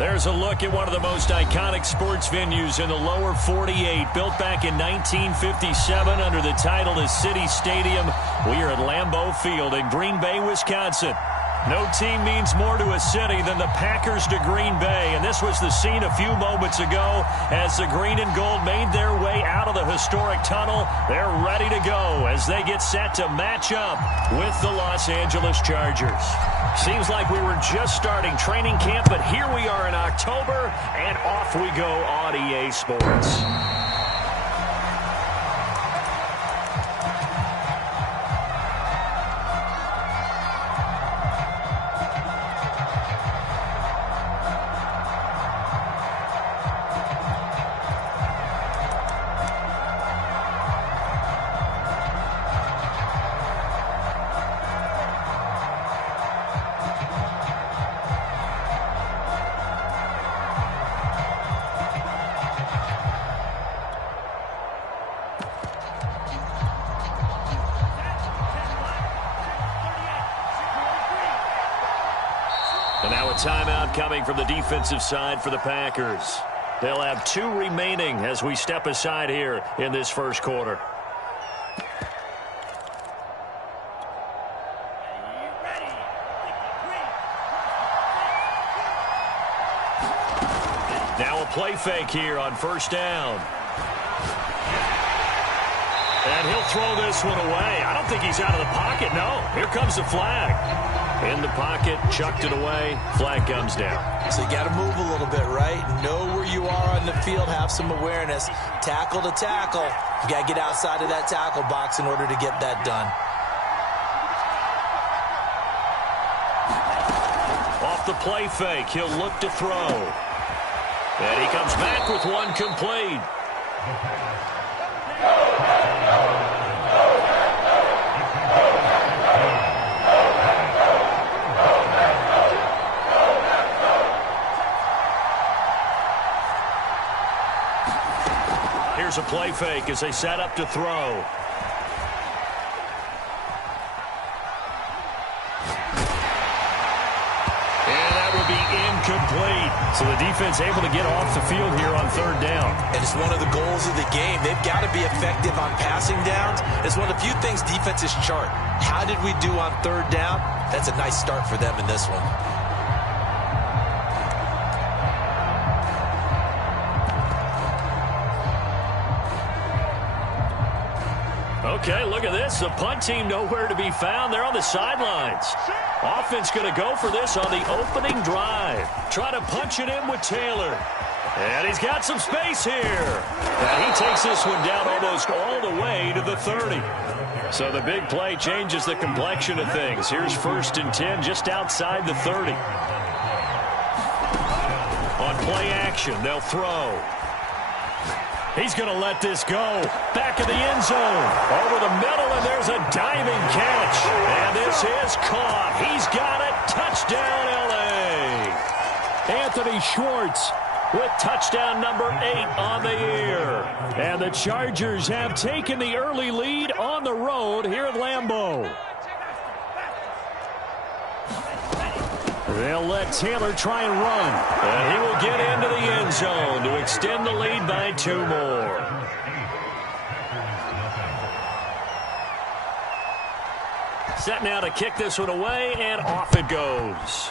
There's a look at one of the most iconic sports venues in the lower 48. Built back in 1957 under the title of City Stadium. We are at Lambeau Field in Green Bay, Wisconsin. No team means more to a city than the Packers to Green Bay. And this was the scene a few moments ago as the green and gold made their way out of the historic tunnel. They're ready to go as they get set to match up with the Los Angeles Chargers. Seems like we were just starting training camp, but here we are in October, and off we go on EA Sports. And now a timeout coming from the defensive side for the Packers. They'll have 2 remaining as we step aside here in this first quarter. Now a play fake here on first down. And he'll throw this one away. I don't think he's out of the pocket, no. Here comes the flag. In the pocket, chucked it away, flag comes down. So you got to move a little bit, right? Know where you are on the field, have some awareness. Tackle to tackle. You got to get outside of that tackle box in order to get that done. Off the play fake, he'll look to throw. And he comes back with one complete. Here's a play fake as they set up to throw. And that would be incomplete. So the defense able to get off the field here on third down. And it's one of the goals of the game. They've got to be effective on passing downs. It's one of the few things defenses chart. How did we do on third down? That's a nice start for them in this one. Okay, look at this. The punt team nowhere to be found. They're on the sidelines. Offense going to go for this on the opening drive. Try to punch it in with Taylor. And he's got some space here. And he takes this one down almost all the way to the 30. So the big play changes the complexion of things. Here's 1st and 10 just outside the 30. On play action, they'll throw. He's going to let this go. Back of the end zone. Over the middle, and there's a diving catch. And this is caught. He's got it. Touchdown, L.A. Anthony Schwartz with touchdown number 8 on the year. And the Chargers have taken the early lead on the road here at Lambeau. They'll let Taylor try and run. And he will get into the end zone to extend the lead by 2 more. Set now to kick this one away, and off it goes.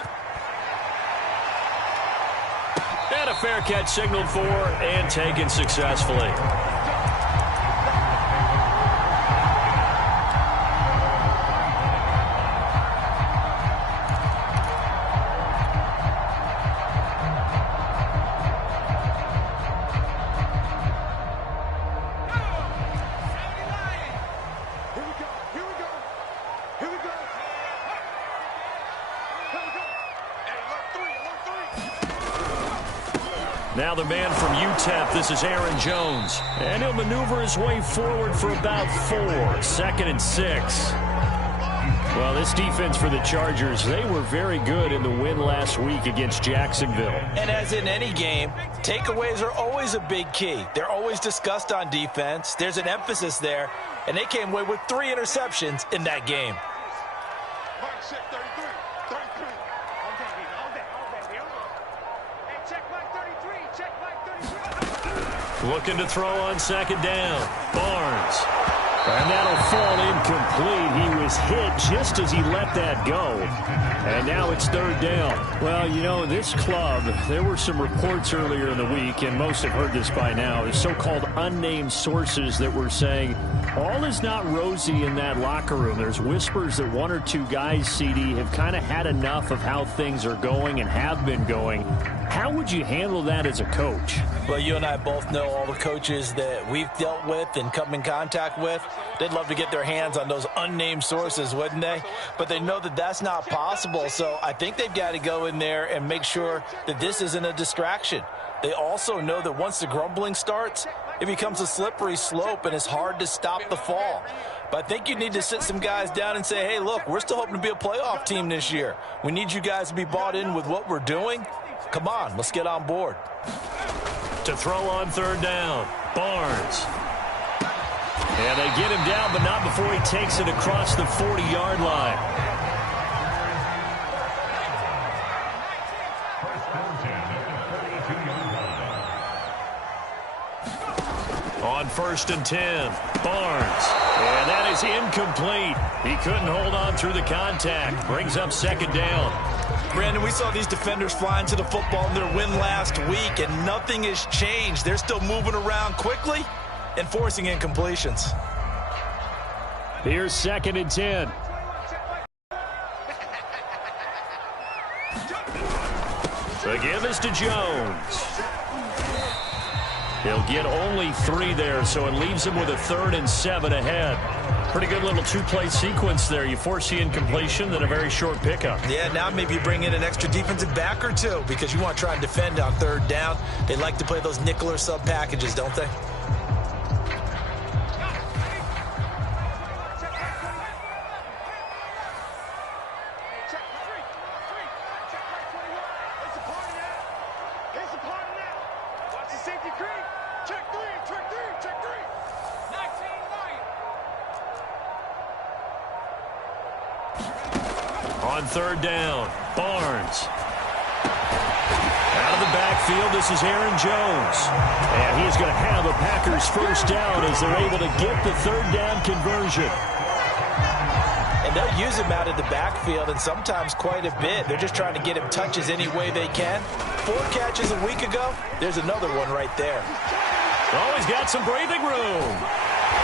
And a fair catch signaled for and taken successfully. Now the man from UTEP, this is Aaron Jones. And he'll maneuver his way forward for about 4. 2nd and 6. Well, this defense for the Chargers, they were very good in the win last week against Jacksonville. And as in any game, takeaways are always a big key. They're always discussed on defense. There's an emphasis there, and they came away with 3 interceptions in that game. Looking to throw on second down. Barnes. And that'll fall incomplete. He was hit just as he let that go. And now it's third down. Well, you know, this club, there were some reports earlier in the week, and most have heard this by now, the so-called unnamed sources that were saying all is not rosy in that locker room. There's whispers that one or two guys, CD, have kind of had enough of how things are going and have been going. How would you handle that as a coach? Well, you and I both know all the coaches that we've dealt with and come in contact with. They'd love to get their hands on those unnamed sources, wouldn't they? But they know that that's not possible, so I think they've got to go in there and make sure that this isn't a distraction. They also know that once the grumbling starts, it becomes a slippery slope and it's hard to stop the fall. But I think you need to sit some guys down and say, hey, look, we're still hoping to be a playoff team this year. We need you guys to be bought in with what we're doing. Come on, let's get on board. To throw on third down, Barnes. And they get him down, but not before he takes it across the 40-yard line. On 1st and 10, Barnes. And that is incomplete. He couldn't hold on through the contact. Brings up second down. Brandon, we saw these defenders flying to the football in their win last week, and nothing has changed. They're still moving around quickly and forcing incompletions. Here's 2nd and 10. The give is to Jones. He'll get only 3 there, so it leaves him with a 3rd and 7 ahead. Pretty good little two-play sequence there. You force the incompletion, then a very short pickup. Yeah, now maybe you bring in an extra defensive back or two because you want to try and defend on 3rd down. They like to play those nickel or sub packages, don't they? On 3rd down, Barnes. Out of the backfield, this is Aaron Jones. And he's going to have a Packers first down as they're able to get the 3rd down conversion. And they'll use him out of the backfield, and sometimes quite a bit. They're just trying to get him touches any way they can. 4 catches a week ago. There's another one right there. Oh, he's got some breathing room.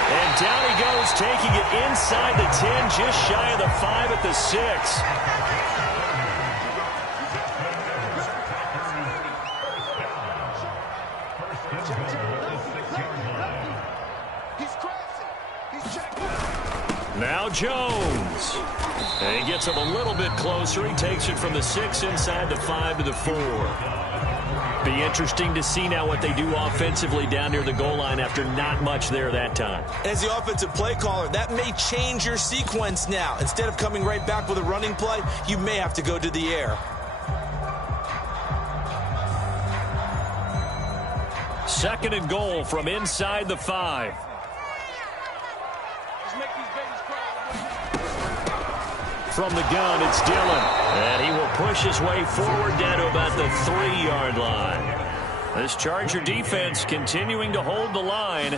And down he goes, taking it inside the 10, just shy of the 5 at the 6. Now Jones. And he gets him a little bit closer. He takes it from the 6 inside the 5 to the 4. Be interesting to see now what they do offensively down near the goal line after not much there that time. As the offensive play caller, that may change your sequence now. Instead of coming right back with a running play, you may have to go to the air. 2nd and goal from inside the 5. From the gun, it's Dillon. And he will push his way forward down to about the 3-yard line. This Charger defense continuing to hold the line.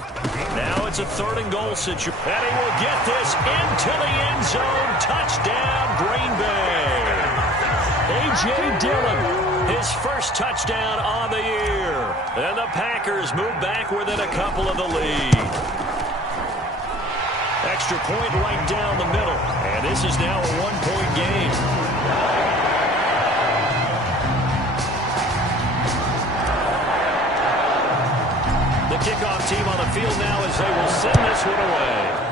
Now it's a 3rd and goal situation. And he will get this into the end zone. Touchdown, Green Bay. A.J. Dillon, his first touchdown on the year. And the Packers move back within a couple of the lead. Extra point right down the middle. And this is now a 1-point game. The kickoff team on the field now as they will send this one away.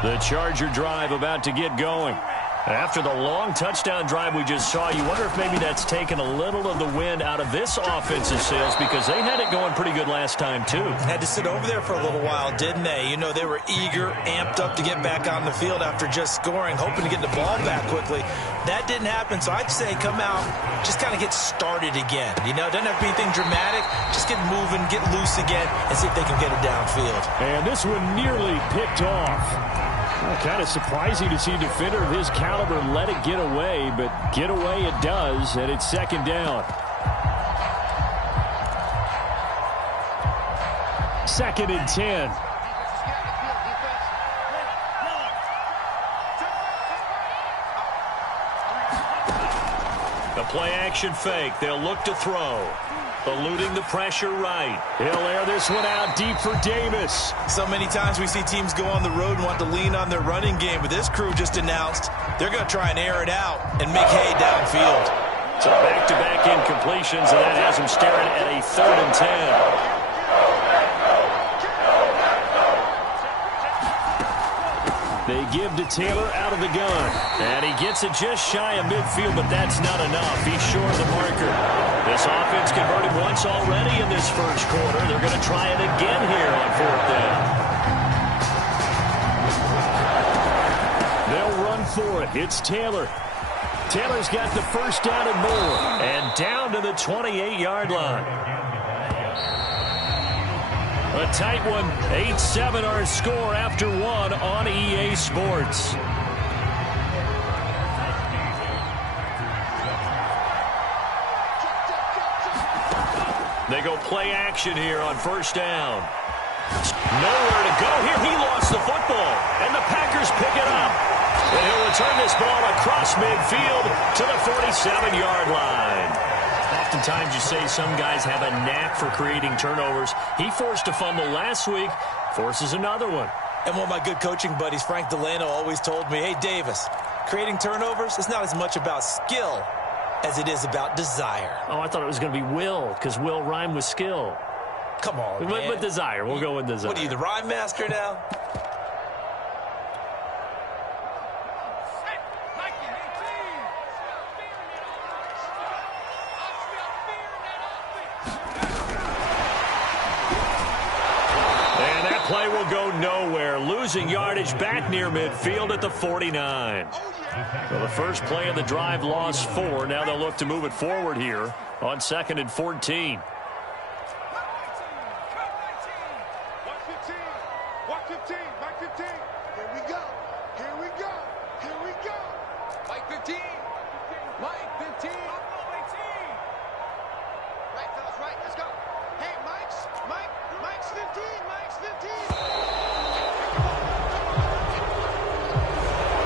The Charger drive about to get going. After the long touchdown drive we just saw, you wonder if maybe that's taken a little of the wind out of this offense's sails, because they had it going pretty good last time, too. Had to sit over there for a little while, didn't they? You know, they were eager, amped up to get back on the field after just scoring, hoping to get the ball back quickly. That didn't happen, so I'd say come out, just kind of get started again. You know, doesn't have to be anything dramatic. Just get moving, get loose again, and see if they can get it downfield. And this one nearly picked off. Well, kind of surprising to see a defender of his caliber let it get away, but get away it does, and it's second down. Second and 10. The play-action fake. They'll look to throw. Eluding the pressure right. He'll air this one out deep for Davis. So many times we see teams go on the road and want to lean on their running game, but this crew just announced they're going to try and air it out and make hay downfield. So back-to-back incompletions, and that has them staring at a 3rd and 10. They give to Taylor out of the gun. And he gets it just shy of midfield, but that's not enough. He's short of the marker. This offense converted once already in this first quarter. They're going to try it again here on 4th down. They'll run for it. It's Taylor. Taylor's got the first down and more. And down to the 28-yard line. A tight one, 8-7 our score after one on EA Sports. They go play action here on 1st down. Nowhere to go here. He lost the football, and the Packers pick it up. And he'll return this ball across midfield to the 47-yard line. Oftentimes you say some guys have a knack for creating turnovers. He forced a fumble last week, forces another one. And one of my good coaching buddies, Frank Delano, always told me, hey, Davis, creating turnovers is not as much about skill as it is about desire. Oh, I thought it was going to be will, because will rhyme with skill. Come on, man. But desire. We'll go with desire. What are you, the rhyme master now? Play will go nowhere. Losing yardage back near midfield at the 49. Well, the first play of the drive lost 4. Now they'll look to move it forward here on 2nd and 14.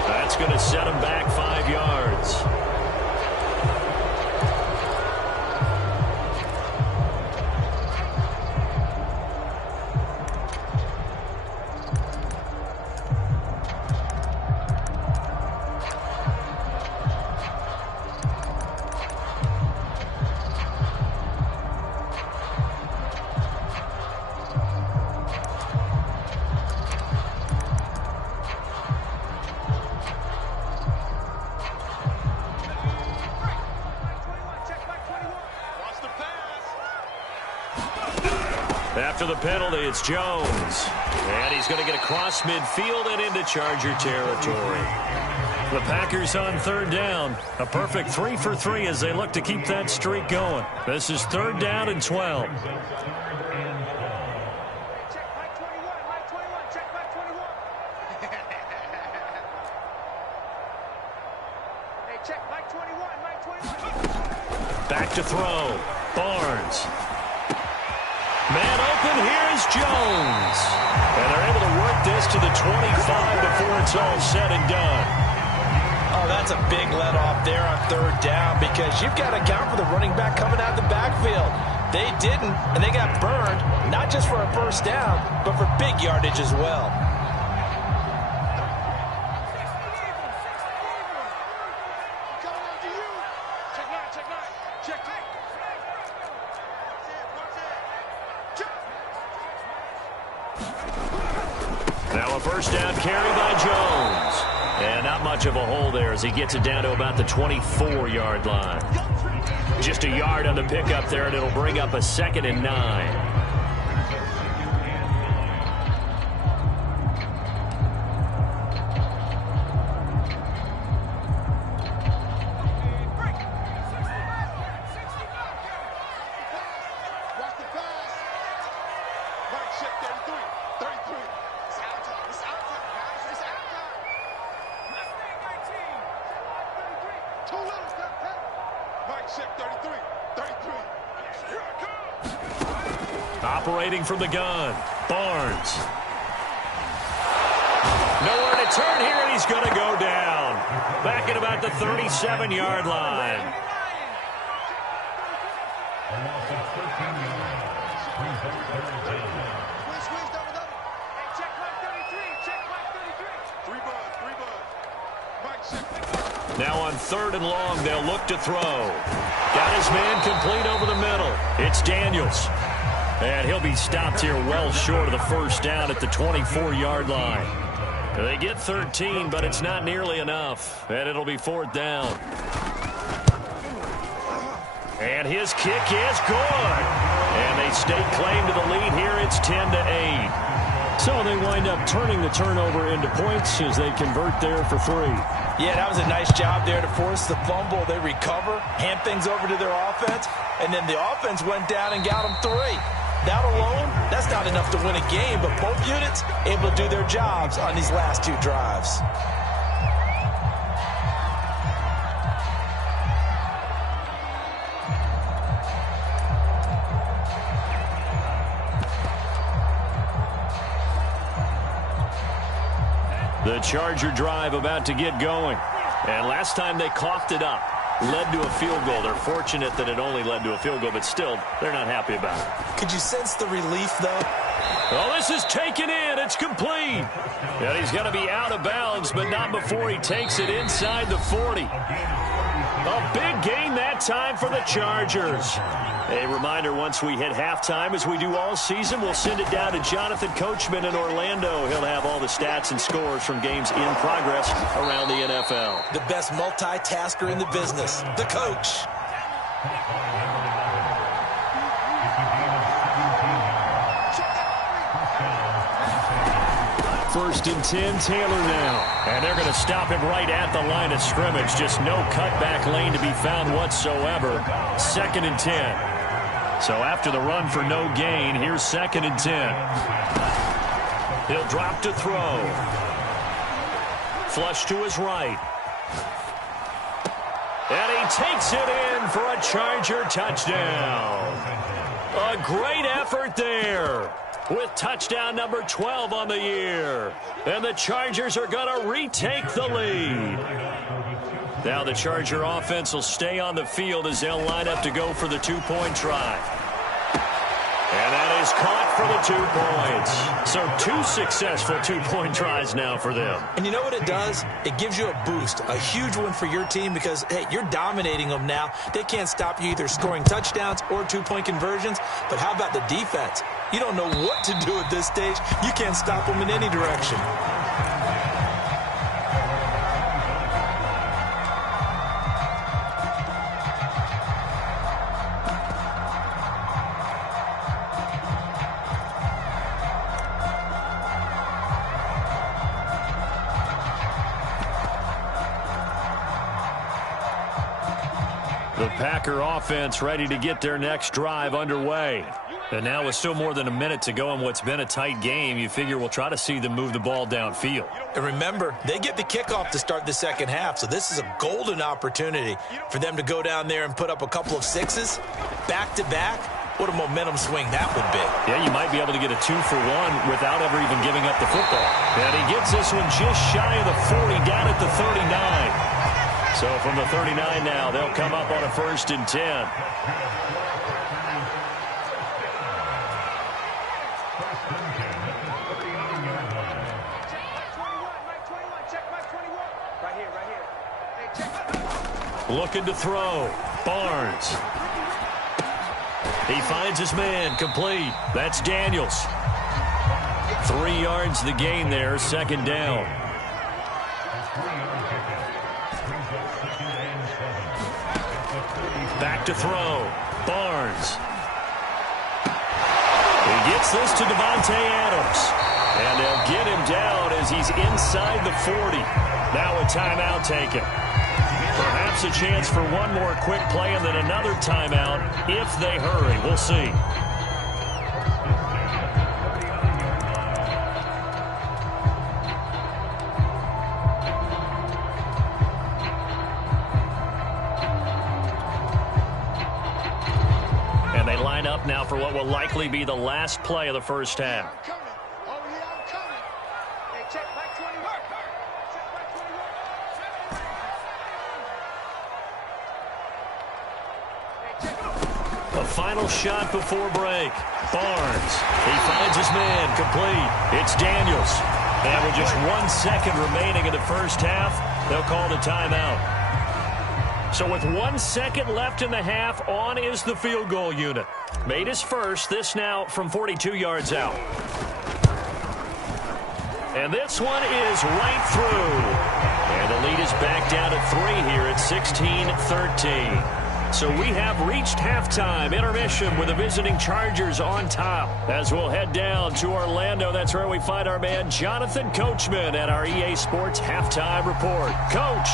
That's going to set him back 5 yards. After the penalty, it's Jones. And he's going to get across midfield and into Charger territory. The Packers on 3rd down. A perfect 3 for 3 as they look to keep that streak going. This is 3rd down and 12. Back to throw. Barnes. Man open, here's Jones. And they're able to work this to the 25 before it's all said and done. Oh, that's a big let off there on 3rd down, because you've got to account for the running back coming out of the backfield. They didn't, and they got burned, not just for a 1st down, but for big yardage as well. much of a hole there as he gets it down to about the 24-yard line. Just a yard on the pickup there, and it'll bring up a 2nd and 9. Operating from the gun, Barnes. Nowhere to turn here, and he's going to go down. Back at about the 37-yard line. Now on 3rd and long, they'll look to throw. Got his man complete over the middle. It's Daniels. And he'll be stopped here well short of the first down at the 24-yard line. They get 13, but it's not nearly enough. And it'll be 4th down. And his kick is good. And they stake claim to the lead here. It's 10-8. So they wind up turning the turnover into points as they convert there for 3. Yeah, that was a nice job there to force the fumble. They recover, hand things over to their offense, and then the offense went down and got them 3. That alone, that's not enough to win a game, but both units able to do their jobs on these last 2 drives. The Charger drive about to get going. And last time they coughed it up, led to a field goal. They're fortunate that it only led to a field goal, but still, they're not happy about it. Could you sense the relief, though? Well, this is taken in. It's complete. And he's going to be out of bounds, but not before he takes it inside the 40. A big gain that time for the Chargers. A reminder, once we hit halftime, as we do all season, we'll send it down to Jonathan Coachman in Orlando. He'll have all the stats and scores from games in progress around the NFL. The best multitasker in the business, the coach. First and 10, Taylor now. And they're going to stop him right at the line of scrimmage. Just no cutback lane to be found whatsoever. 2nd and 10. So after the run for no gain, here's 2nd and 10. He'll drop to throw. Flush to his right. And he takes it in for a Charger touchdown. A great effort there, with touchdown number 12 on the year. And the Chargers are going to retake the lead. Now the Charger offense will stay on the field as they'll line up to go for the 2-point try. And that is caught for the 2 points. So 2 successful 2-point tries now for them. And you know what it does? It gives you a boost, a huge one for your team because, hey, you're dominating them now. They can't stop you either scoring touchdowns or 2-point conversions. But how about the defense? You don't know what to do at this stage. You can't stop them in any direction. The Packer offense ready to get their next drive underway. And now with still more than a minute to go in what's been a tight game, you figure we'll try to see them move the ball downfield. And remember, they get the kickoff to start the second half, so this is a golden opportunity for them to go down there and put up a couple of 6s back-to-back. What a momentum swing that would be. Yeah, you might be able to get a 2-for-1 without ever even giving up the football. And he gets this one just shy of the 40, down at the 39. So from the 39 now, they'll come up on a 1st and 10. Looking to throw. Barnes. He finds his man, complete. That's Daniels. 3 yards the gain there, 2nd down. Back to throw. Barnes. He gets this to Devontae Adams. And they'll get him down as he's inside the 40. Now a timeout taken. Perhaps a chance for one more quick play and then another timeout if they hurry. We'll see. And they line up now for what will likely be the last play of the first half. A final shot before break. Barnes. He finds his man. Complete. It's Daniels. And with just 1 second remaining in the first half, they'll call the timeout. So with 1 second left in the half, on is the field goal unit. Made his first. This now from 42 yards out. And this one is right through. And the lead is back down to 3 here at 16-13. So we have reached halftime intermission with the visiting Chargers on top. As we'll head down to Orlando, that's where we find our man Jonathan Coachman at our EA Sports Halftime Report. Coach.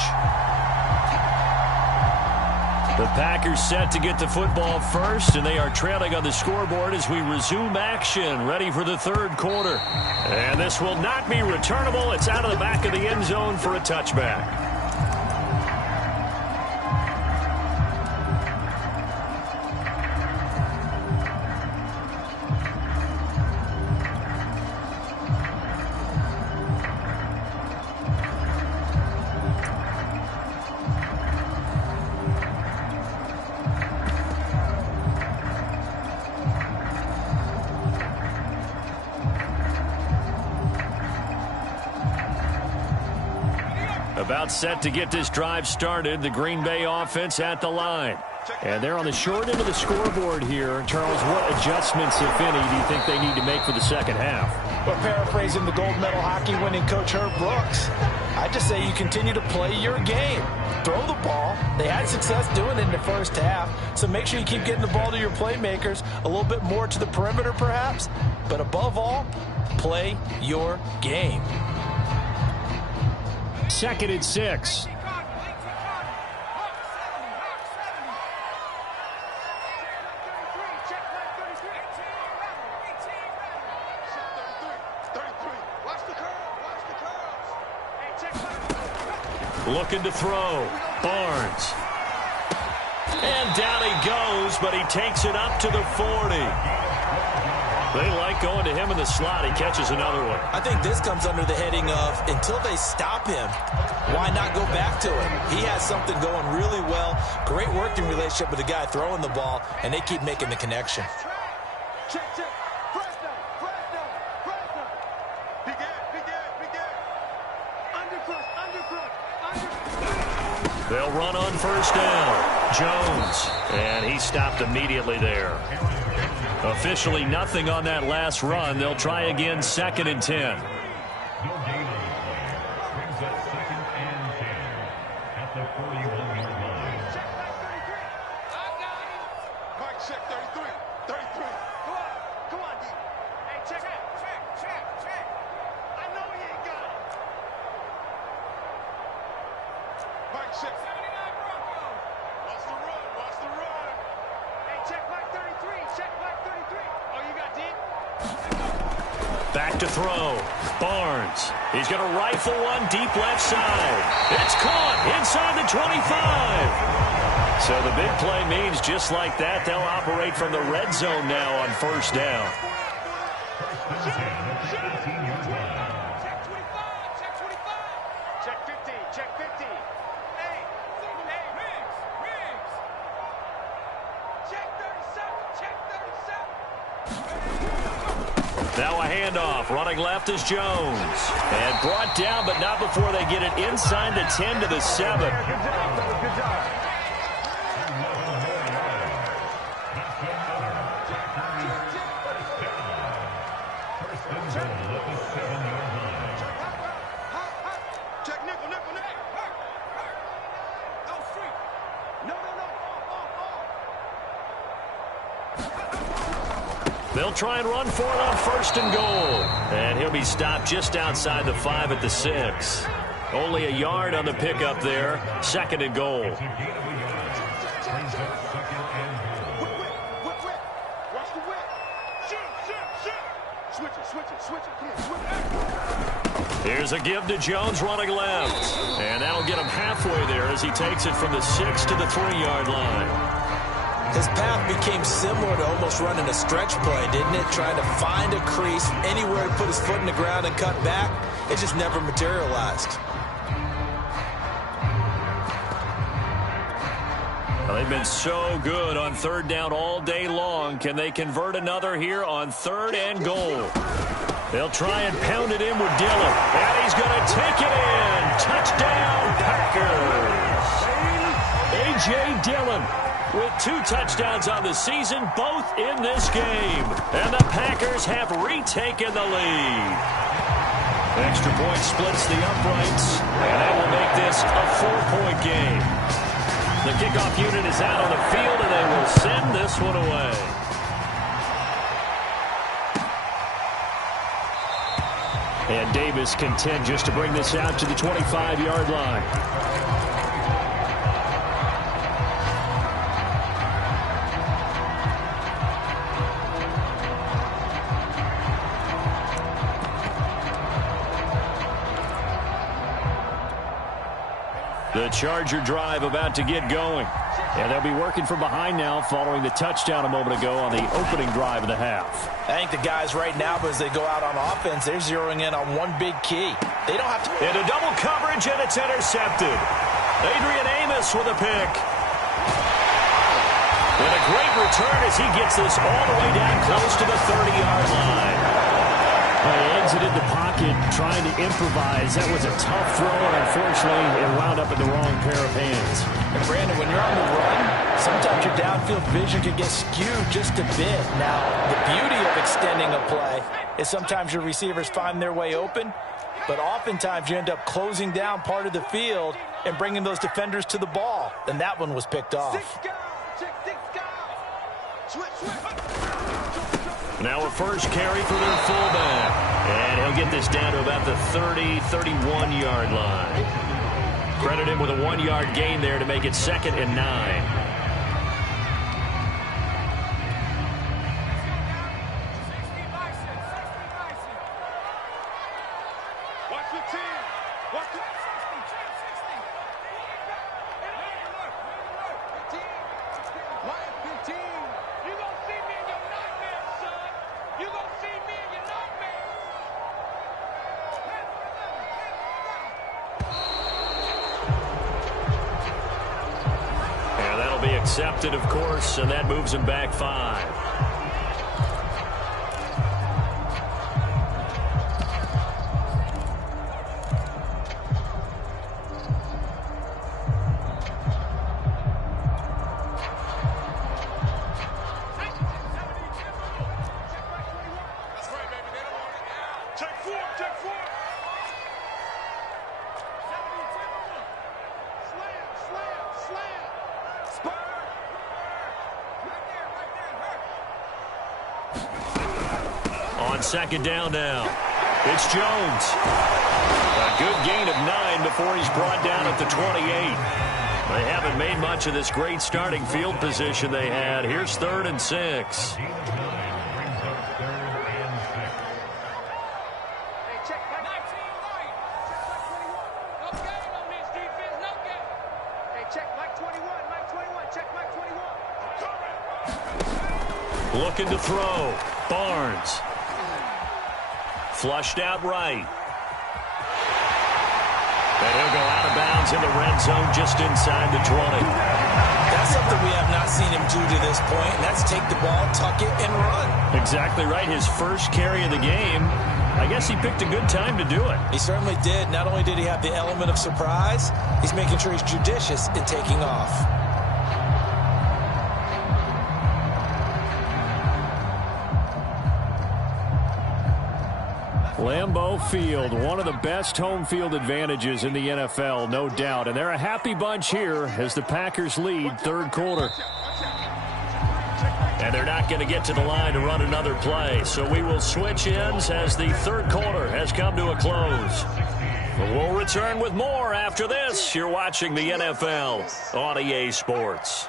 The Packers set to get the football first, and they are trailing on the scoreboard as we resume action, ready for the third quarter. And this will not be returnable. It's out of the back of the end zone for a touchback. About set to get this drive started. The Green Bay offense at the line. And they're on the short end of the scoreboard here. Charles, what adjustments, if any, do you think they need to make for the second half? Well, paraphrasing the gold medal hockey winning coach Herb Brooks, I just say you continue to play your game. Throw the ball. They had success doing it in the first half, so make sure you keep getting the ball to your playmakers, a little bit more to the perimeter perhaps, but above all, play your game. 2nd and 6. Looking to throw. Barnes. And down he goes, but he takes it up to the 40. They like going to him in the slot. He catches another one. I think this comes under the heading of until they stop him, why not go back to it? He has something going really well. Great working relationship with the guy throwing the ball, and they keep making the connection. Check. Press down. Begin. Undercross. They'll run on first down. Jones. And he stopped immediately there. Officially nothing on that last run. They'll try again 2nd and 10. Back to throw. Barnes. He's going to rifle one deep left side. It's caught inside the 25. So the big play means just like that, they'll operate from the red zone now on first down. Check 50. Hey, Riggs. Check 37. Now a handoff. Running left is Jones. And brought down, but not before they get it inside the 10 to the 7. Good job. Check nickel. They'll try and run for it on 1st and goal. And he'll be stopped just outside the 5 at the 6. Only a yard on the pickup there. 2nd and goal. Here's a give to Jones running left. And that'll get him halfway there as he takes it from the 6 to the 3-yard line. His path became similar to almost running a stretch play, didn't it? Trying to find a crease, anywhere to put his foot in the ground and cut back. It just never materialized. Well, they've been so good on 3rd down all day long. Can they convert another here on 3rd and goal? They'll try and pound it in with Dillon. And he's going to take it in. Touchdown, Packers. A.J. Dillon with 2 touchdowns on the season, both in this game. And the Packers have retaken the lead. Extra point splits the uprights, and that will make this a 4-point game. The kickoff unit is out on the field, and they will send this one away. And Davis content just to bring this out to the 25-yard line. The Charger drive about to get going. And they'll be working from behind now following the touchdown a moment ago on the opening drive of the half. I think the guys right now, as they go out on offense, they're zeroing in on one big key. They don't have to... Into double coverage, and it's intercepted. Adrian Amos with a pick. And a great return as he gets this all the way down close to the 30-yard line. He exited the pocket trying to improvise. That was a tough throw, and unfortunately, it wound up in the wrong pair of hands. And Brandon, when you're on the run, sometimes your downfield vision can get skewed just a bit. Now, the beauty of extending a play is sometimes your receivers find their way open, but oftentimes you end up closing down part of the field and bringing those defenders to the ball. And that one was picked off. Now a first carry for their fullback. And he'll get this down to about the 30, 31-yard line. Credit him with a 1-yard gain there to make it 2nd and 9. Accepted, of course, and that moves him back 5. On 2nd down now, it's Jones. A good gain of 9 before he's brought down at the 28. They haven't made much of this great starting field position they had. Here's 3rd and 6. Looking to throw. Barnes. Flushed out right. And he'll go out of bounds in the red zone just inside the 20. That's something we have not seen him do to this point, and that's take the ball, tuck it, and run. Exactly right. His first carry of the game. I guess he picked a good time to do it. He certainly did. Not only did he have the element of surprise, he's making sure he's judicious in taking off. Lambeau Field, one of the best home field advantages in the NFL, no doubt. And they're a happy bunch here as the Packers lead 3rd quarter. And they're not going to get to the line to run another play. So we will switch ends as the third quarter has come to a close. But we'll return with more after this. You're watching the NFL on EA Sports.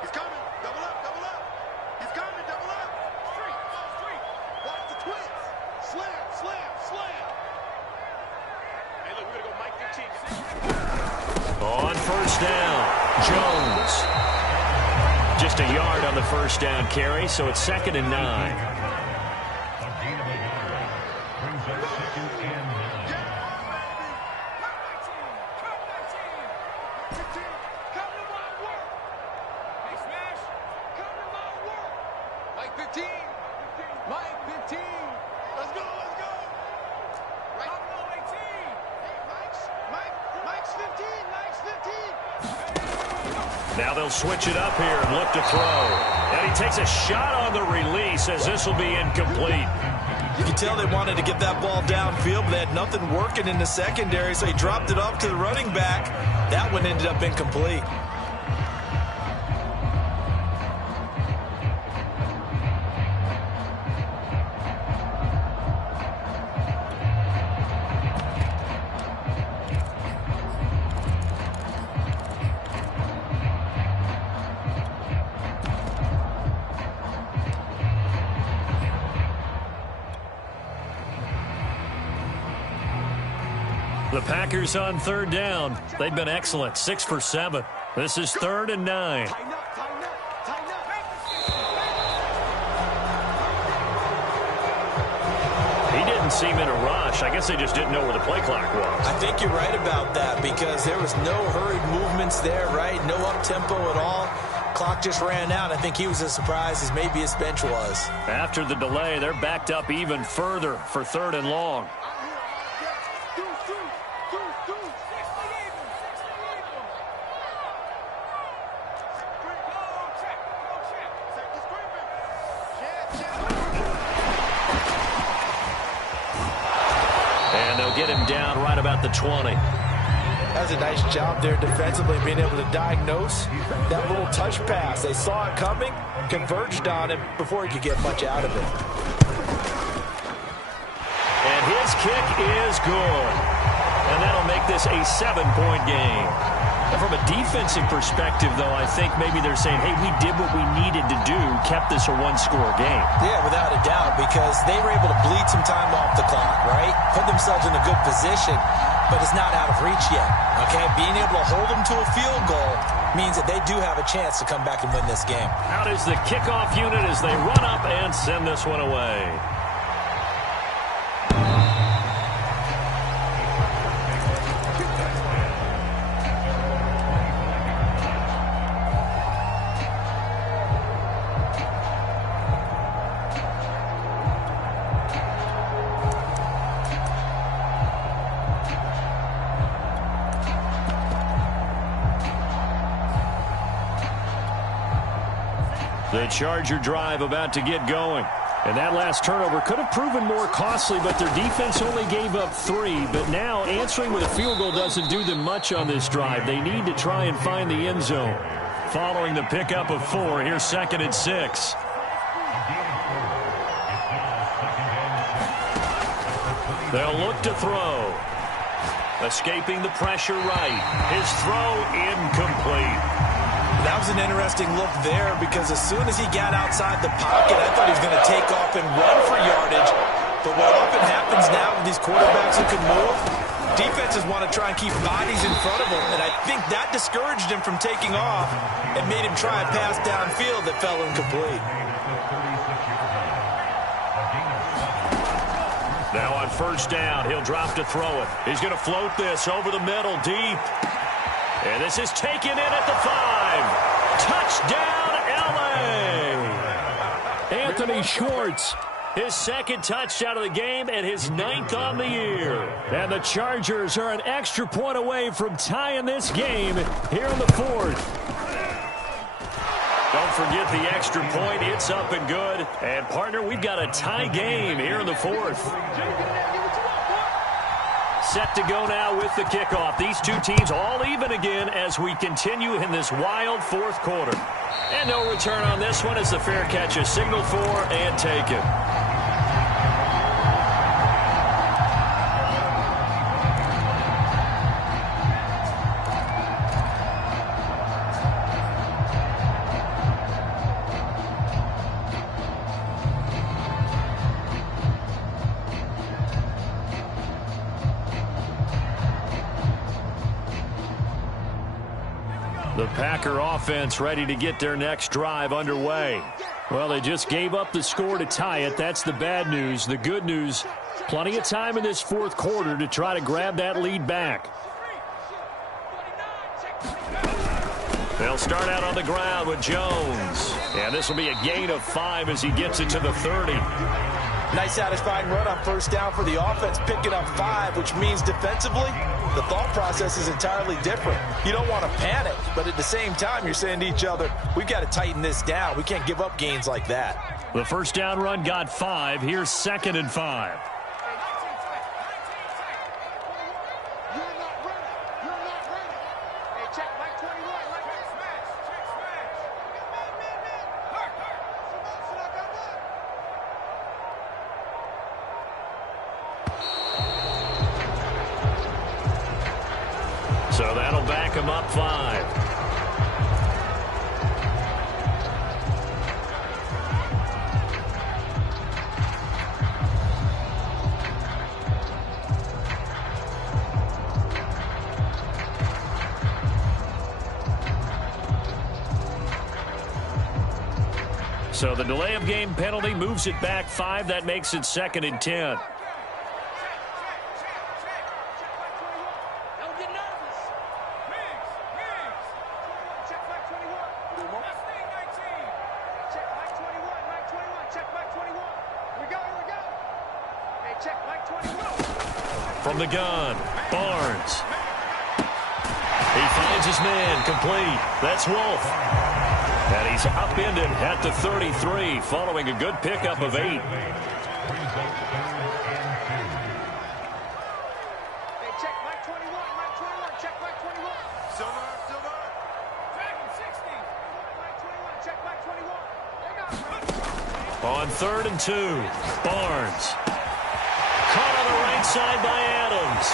He's coming. Double up, double up. He's coming, double up. Street. Watch the twins. Slam. Hey, look, we're going to go Mike 15. On first down, Jones. Just a yard on the first down carry, so it's 2nd and 9. Now they'll switch it up here and look to throw. And he takes a shot on the release as this will be incomplete. You can tell they wanted to get that ball downfield, but they had nothing working in the secondary, so he dropped it off to the running back. That one ended up incomplete. The Packers on third down. They've been excellent, 6 for 7. This is 3rd and 9. He didn't seem in a rush. I guess they just didn't know where the play clock was. I think you're right about that because there was no hurried movements there, right? No up-tempo at all. Clock just ran out. I think he was as surprised as maybe his bench was. After the delay, they're backed up even further for 3rd and long. Get him down right about the 20. That's a nice job there defensively, being able to diagnose that little touch pass. They saw it coming, converged on it before he could get much out of it. And his kick is good. And that'll make this a 7-point game. And from a defensive perspective, though, I think maybe they're saying, hey, we did what we needed to do, kept this a one-score game. Yeah, without a doubt, because they were able to bleed some time off the clock, right? Put themselves in a good position, but it's not out of reach yet, okay? Being able to hold them to a field goal means that they do have a chance to come back and win this game. Out is the kickoff unit as they run up and send this one away. The Charger drive about to get going. And that last turnover could have proven more costly, but their defense only gave up 3. But now answering with a field goal doesn't do them much on this drive. They need to try and find the end zone. Following the pickup of 4, here's 2nd and 6. They'll look to throw. Escaping the pressure right. His throw incomplete. That was an interesting look there because as soon as he got outside the pocket, I thought he was going to take off and run for yardage. But what often happens now with these quarterbacks who can move, defenses want to try and keep bodies in front of them, and I think that discouraged him from taking off and made him try a pass downfield that fell incomplete. Now on first down, he'll drop to throw it. He's going to float this over the middle deep. And this is taken in at the 5. Touchdown, L.A. Anthony Schwartz, his 2nd touchdown of the game and his 9th on the year. And the Chargers are an extra point away from tying this game here in the 4th. Don't forget the extra point. It's up and good. And, partner, we've got a tie game here in the 4th. set to go now with the kickoff. These two teams all even again as we continue in this wild fourth quarter. And no return on this one as the fair catch is signaled for and taken. The Packer offense ready to get their next drive underway. Well, they just gave up the score to tie it. That's the bad news. The good news, plenty of time in this fourth quarter to try to grab that lead back. They'll start out on the ground with Jones. And this will be a gain of 5 as he gets it to the 30. Nice satisfying run on first down for the offense, picking up 5, which means defensively, the thought process is entirely different. You don't want to panic, but at the same time, you're saying to each other, we've got to tighten this down. We can't give up gains like that. The first down run got 5. Here's 2nd and 5. So that'll back him up 5. So the delay of game penalty moves it back 5. That makes it 2nd and 10. From the gun, Barnes. He finds his man, complete. That's Wolf. And he's upended at the 33, following a good pickup of 8. On 3rd and 2, Barnes. Caught on the right side by Adams.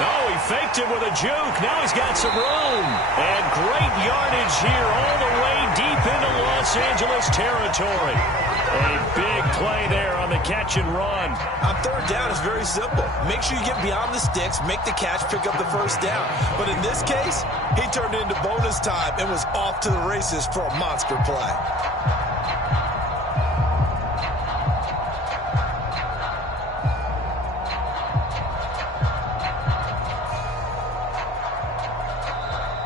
Oh, he faked it with a juke. Now he's got some room. And great yardage here all the way deep into Los Angeles territory. A big play there on the catch and run. On 3rd down, it's very simple. Make sure you get beyond the sticks, make the catch, pick up the first down. But in this case, he turned it into bonus time and was off to the races for a monster play.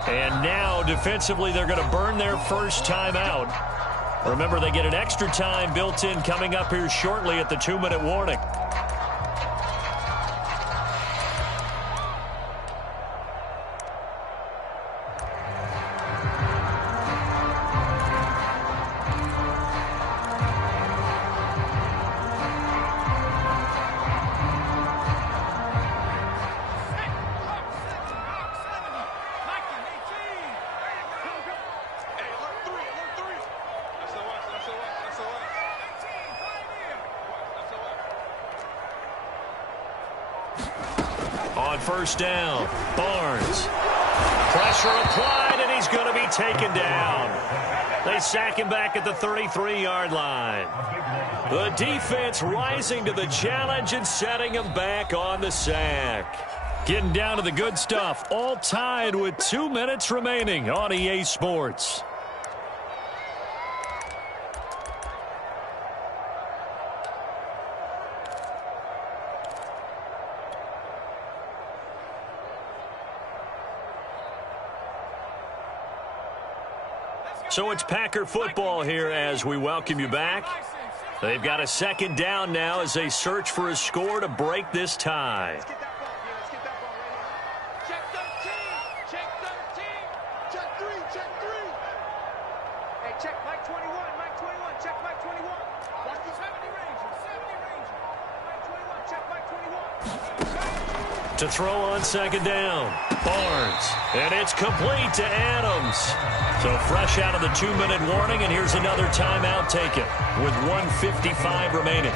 And now, defensively, they're going to burn their first timeout. Remember, they get an extra time built in coming up here shortly at the 2-minute warning. On first down, Barnes. Pressure applied, and he's going to be taken down. They sack him back at the 33-yard line. The defense rising to the challenge and setting him back on the sack. Getting down to the good stuff, all tied with 2 minutes remaining on EA Sports. So it's Packer football here as we welcome you back. They've got a 2nd down now as they search for a score to break this tie. Check 13. Check 13. Check 3. Check 3. Hey, check Mike 21. Mike 21. Check Mike 21. Watch the 70 Ranger. 70 Ranger. Mike 21. Check Mike 21. To throw on second down, Barnes. And it's complete to Adams. So fresh out of the 2-minute warning, and here's another timeout taken with 1:55 remaining.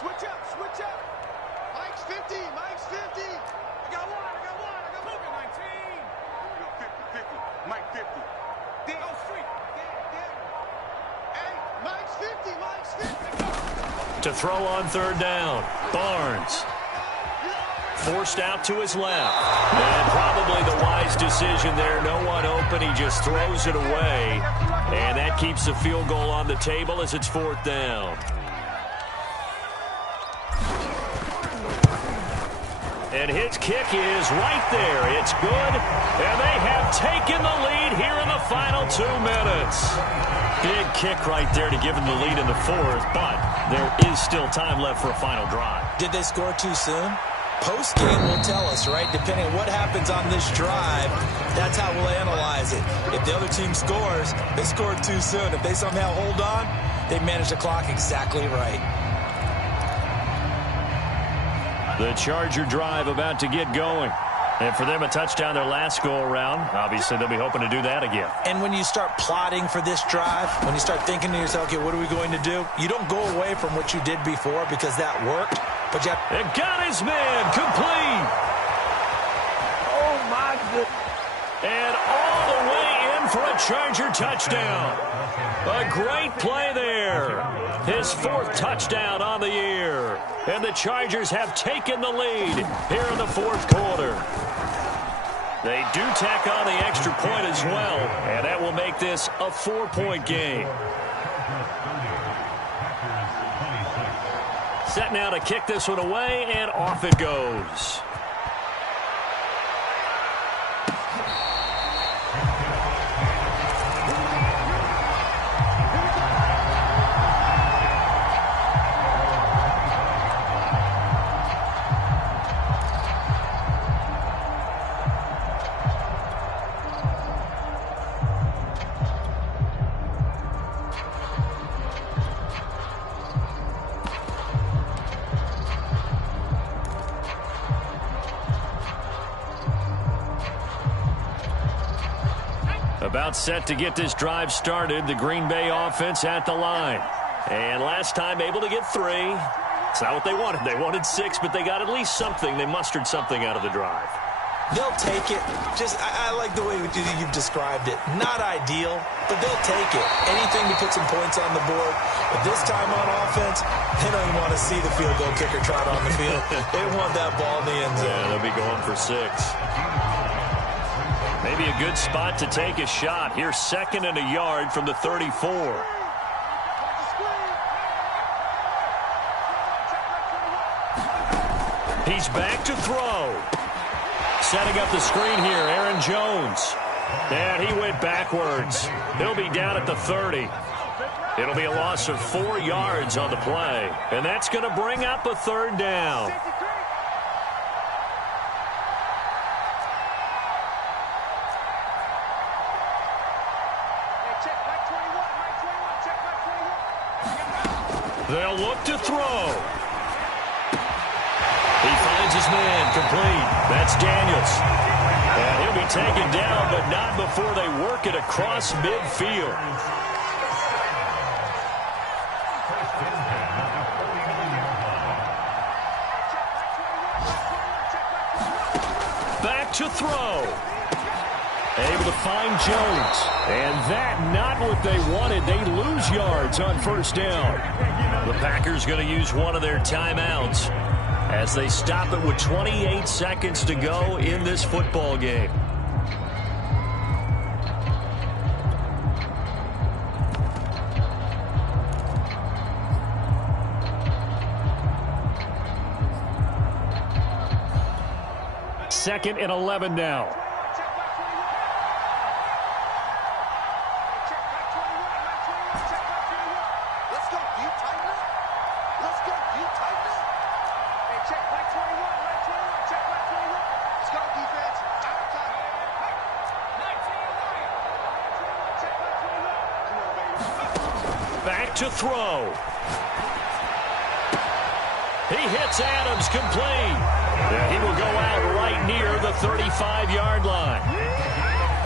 Switch up. Mike's 50. I got one. Move it, 19. 50. Mike 50. Go street. Hey, Mike's 50. To throw on third down, Barnes. Forced out to his left. And probably the wise decision there. No one open. He just throws it away. And that keeps the field goal on the table as it's fourth down. And his kick is right there. It's good. And they have taken the lead here in the final 2 minutes. Big kick right there to give them the lead in the fourth, but there is still time left for a final drive. Did they score too soon? Post-game will tell us, right? Depending on what happens on this drive, that's how we'll analyze it. If the other team scores, they scored too soon. If they somehow hold on, they manage the clock exactly right. The Charger drive about to get going. And for them, a touchdown their last go-around. Obviously, they'll be hoping to do that again. And when you start plotting for this drive, when you start thinking to yourself, okay, what are we going to do? You don't go away from what you did before because that worked. But you have... And got his man complete. Oh, my goodness. And all the way in for a Charger touchdown. A great play there. His fourth touchdown on the year. And the Chargers have taken the lead here in the fourth quarter. They do tack on the extra point as well, and that will make this a 4-point game. Set now to kick this one away, and off it goes. About set to get this drive started. The Green Bay offense at the line. And last time able to get 3. It's not what they wanted. They wanted 6, but they got at least something. They mustered something out of the drive. They'll take it. I like the way you've described it. Not ideal, but they'll take it. Anything to put some points on the board. But this time on offense, they don't even want to see the field goal kicker trot on the field. They want that ball in the end zone. Yeah, they'll be going for 6. Maybe a good spot to take a shot. Here's 2nd and a yard from the 34. He's back to throw. Setting up the screen here, Aaron Jones. And he went backwards. He'll be down at the 30. It'll be a loss of 4 yards on the play. And that's going to bring up a 3rd down. They'll look to throw. He finds his man complete. That's Daniels. And he'll be taken down, but not before they work it across midfield. Back to throw. Able to find Jones. And that not what they wanted. They lose yards on first down. The Packers going to use one of their timeouts as they stop it with 28 seconds to go in this football game. 2nd and 11 now. Back to throw. He hits Adams complete. He will go out right near the 35-yard line.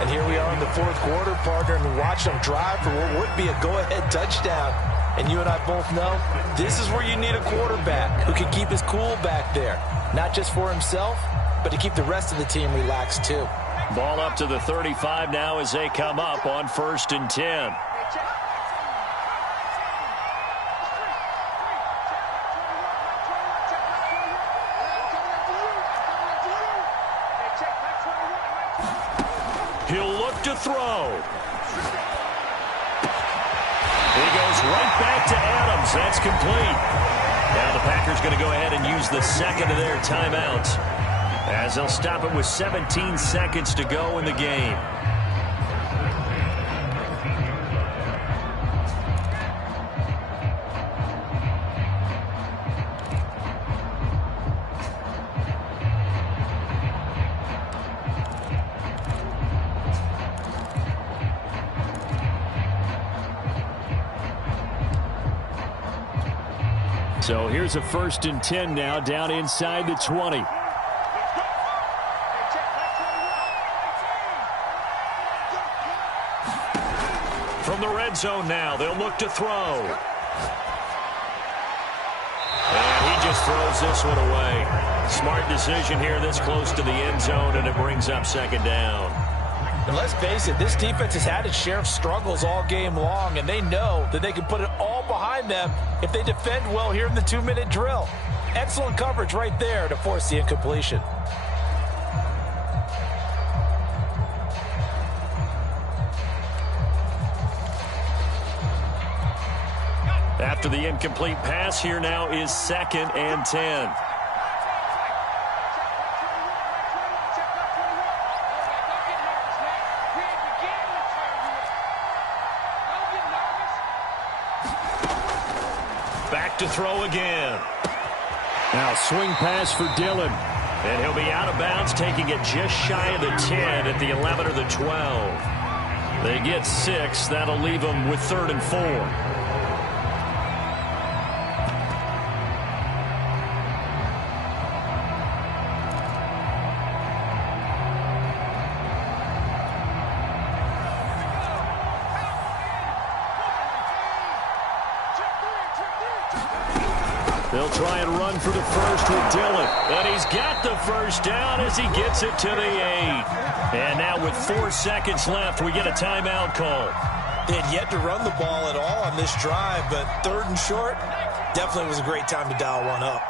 And here we are in the fourth quarter, partner, and watch them drive for what would be a go-ahead touchdown. And you and I both know this is where you need a quarterback who can keep his cool back there. Not just for himself, but to keep the rest of the team relaxed too. Ball up to the 35 now as they come up on 1st and 10. He'll look to throw. He goes right back to Adams. That's complete. Now the Packers going to go ahead and use the second of their timeouts, as they'll stop it with 17 seconds to go in the game. So here's a 1st and 10 now, down inside the 20. From the red zone now, they'll look to throw. And he just throws this one away. Smart decision here this close to the end zone, and it brings up 2nd down. And let's face it, this defense has had its share of struggles all game long, and they know that they can put it all behind them if they defend well here in the 2-minute drill. Excellent coverage right there to force the incompletion. After the incomplete pass, here now is 2nd and 10. Back to throw again. Now swing pass for Dillon. And he'll be out of bounds, taking it just shy of the 10 at the 11 or the 12. They get 6. That'll leave them with 3rd and 4. They'll try and run for the first with Dillon. And he's got the first down as he gets it to the 8. And now with 4 seconds left, we get a timeout call. They had yet to run the ball at all on this drive, but 3rd and short definitely was a great time to dial one up.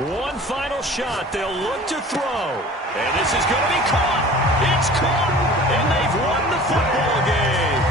One final shot. They'll look to throw. And this is going to be caught. It's caught. And they've won the football game.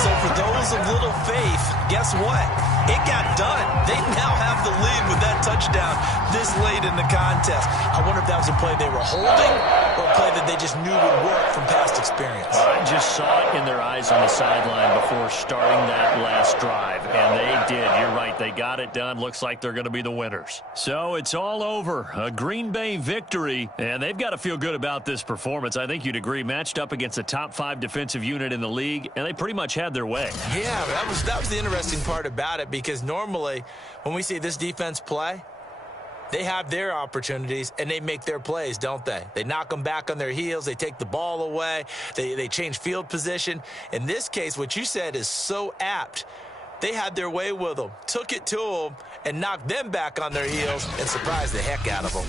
So for those of little faith, guess what? It got done. They now have the lead with that touchdown this late in the contest. I wonder if that was a play they were holding or a play that they just knew would work from past experience. I just saw it in their eyes on the sideline before starting that last drive, and they did. You're right. They got it done. Looks like they're going to be the winners. So it's all over. A Green Bay victory, and they've got to feel good about this performance. I think you'd agree. Matched up against a top 5 defensive unit in the league, and they pretty much had their way. Yeah, that was the interesting part about it, because normally when we see this defense play, they have their opportunities and they make their plays, don't they? They knock them back on their heels. They take the ball away. They change field position. In this case, what you said is so apt. They had their way with them, took it to them, and knocked them back on their heels and surprised the heck out of them.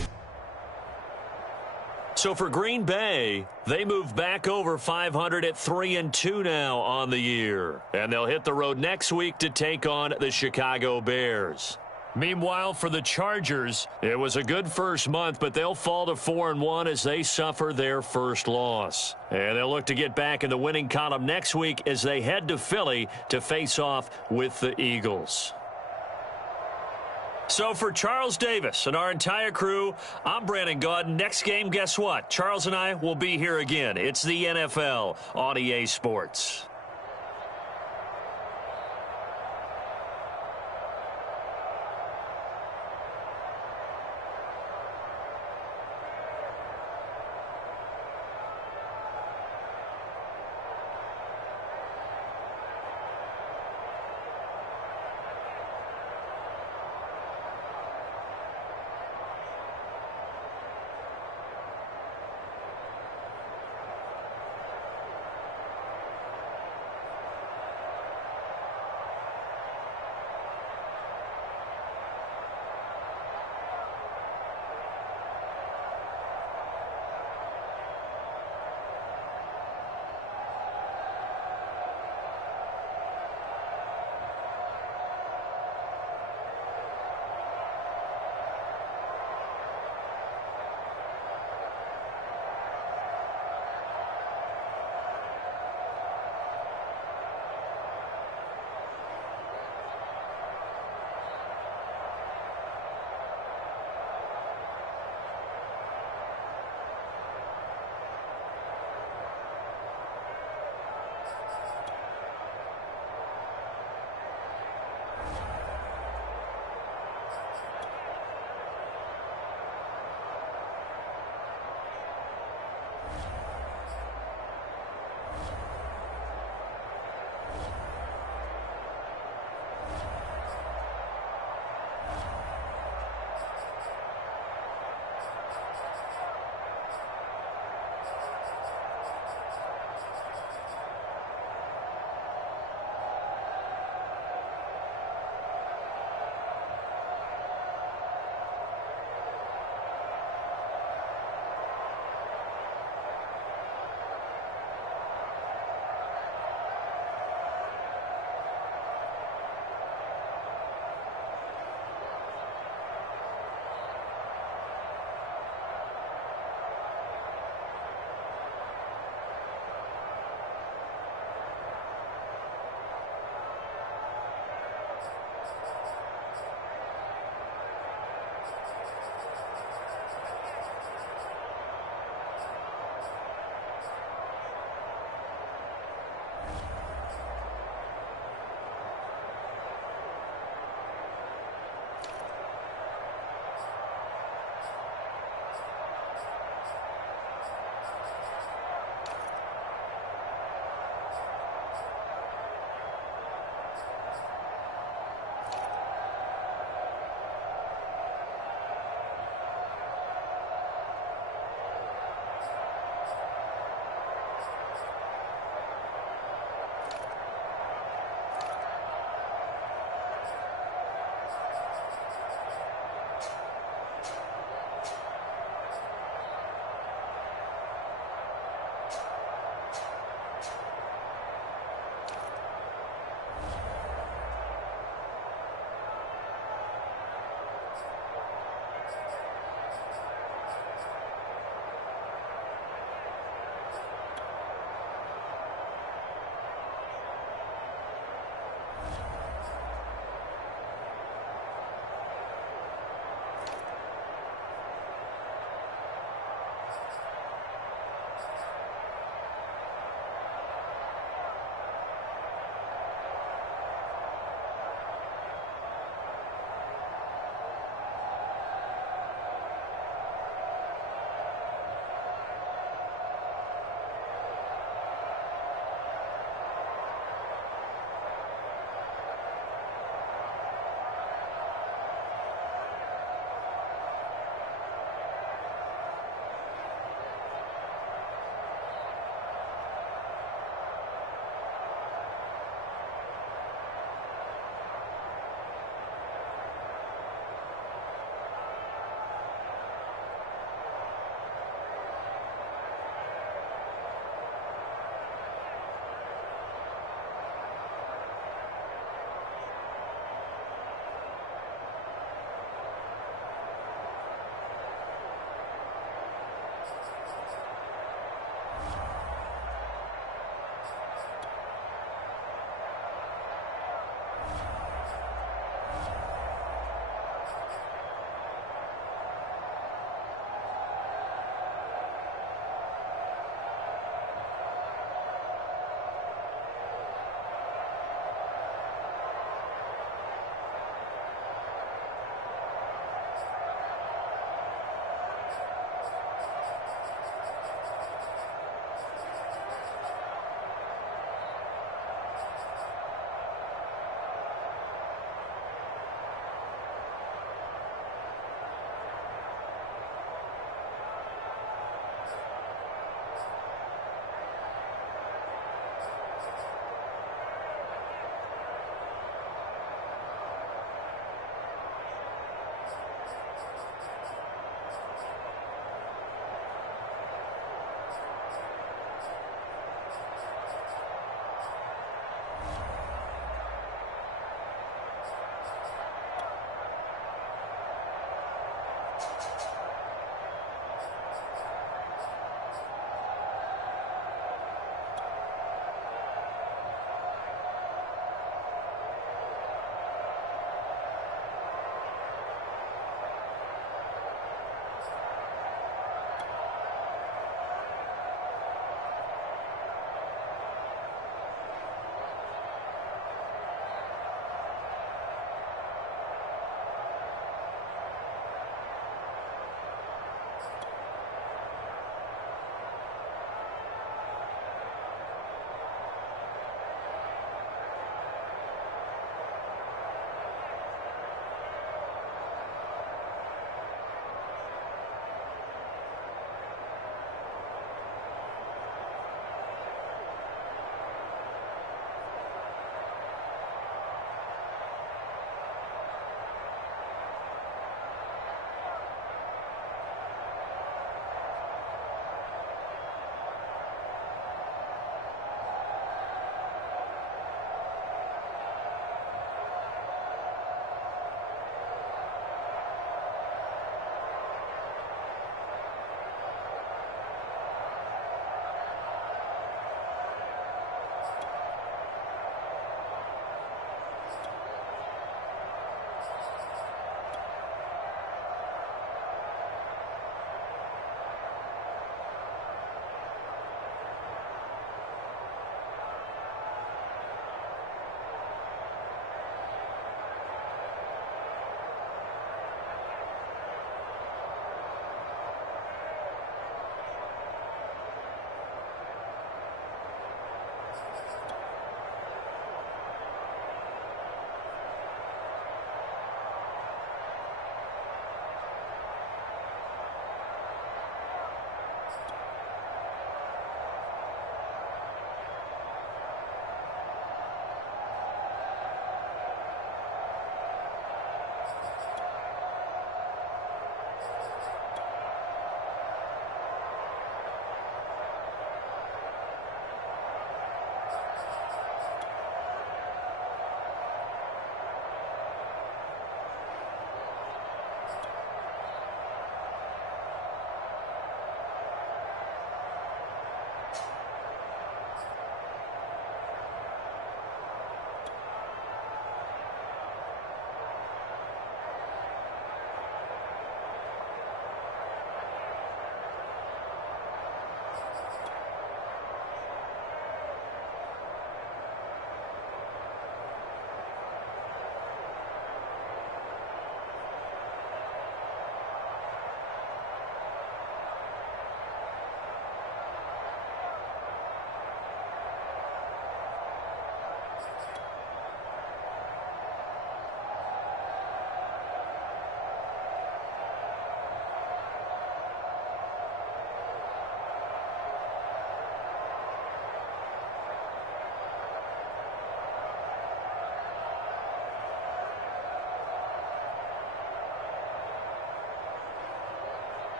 So for Green Bay, they move back over 500 at 3-2 now on the year. And they'll hit the road next week to take on the Chicago Bears. Meanwhile, for the Chargers, it was a good first month, but they'll fall to 4-1 as they suffer their first loss. And they'll look to get back in the winning column next week as they head to Philly to face off with the Eagles. So for Charles Davis and our entire crew, I'm Brandon Gaudin. Next game, guess what? Charles and I will be here again. It's the NFL on EA Sports.